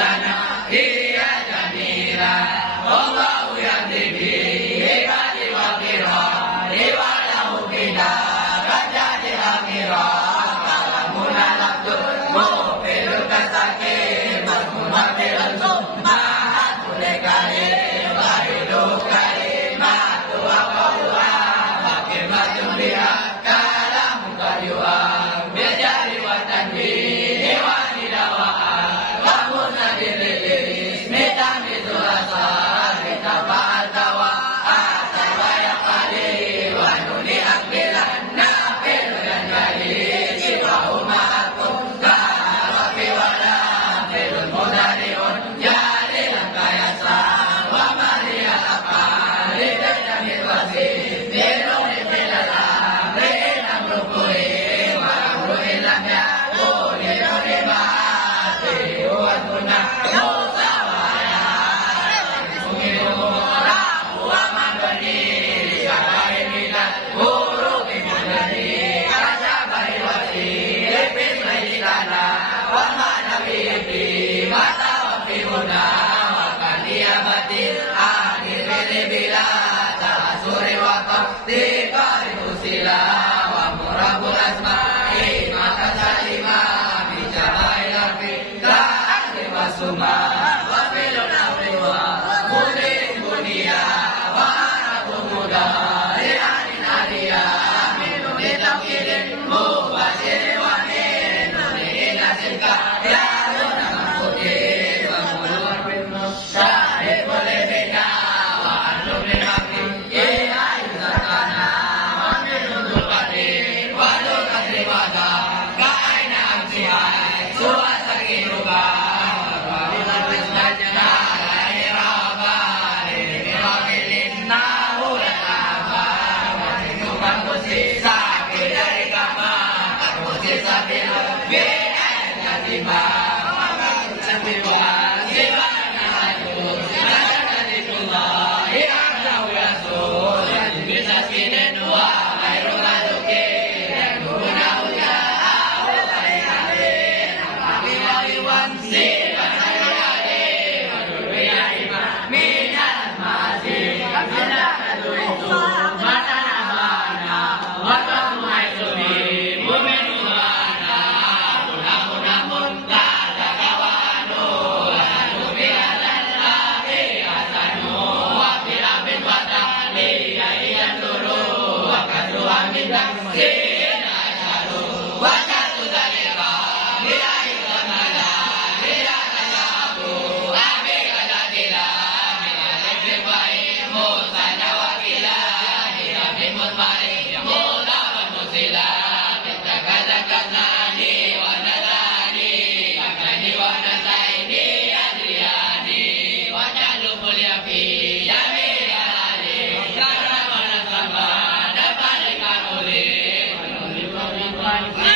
sana hiya jamila wallahu yahdi bi ibadi wa qira liwalahu bina rajadi akhirah kalamuna labdul mufilul kasakir masmumatil summahatul kalim bahilu kalimatu wa qawluha hakimatun biha kalamu kalyuha biajari wa tanbihi wa nidawaan wa munadirilis mitamitul asar bitafa'al tawa atawa yaqali wa nuni akbilan nafil dan jali siwa umahakum karafi wala filun mudariun jari langkayasa wa mariya apali bedamit wasif biruni filal amri inam rukui wa amru ilam yakuni nuni ma'ati wa tunah musawaya sumiru rahu wa mandoni syakai minat guru bimudani kajabai wati lepis majidana wa manawi fi mata wa fi muna wa kaniya batin akhir bila ta'asuri wa qadikari usila wa murabul asma'i maka salima bijabai larfi ka'ahli wa suma wa filun amri wa mudin bunia wa arabu muda li'anin aliyah minum ditamkidin mubasir wa min nuni nasilka ya luna mahmudin wa muluan binnu syahid boleh bina wa anum limakim iya yusakana wa minum dulpatin wa dul kasri wada ka'aina amsihai suasa giruba wa bilan bisnajna alai raba ini wakilin nahu dan apa wa minukan musik sakit dari kamar musik sakit bi'an yatimah Bye.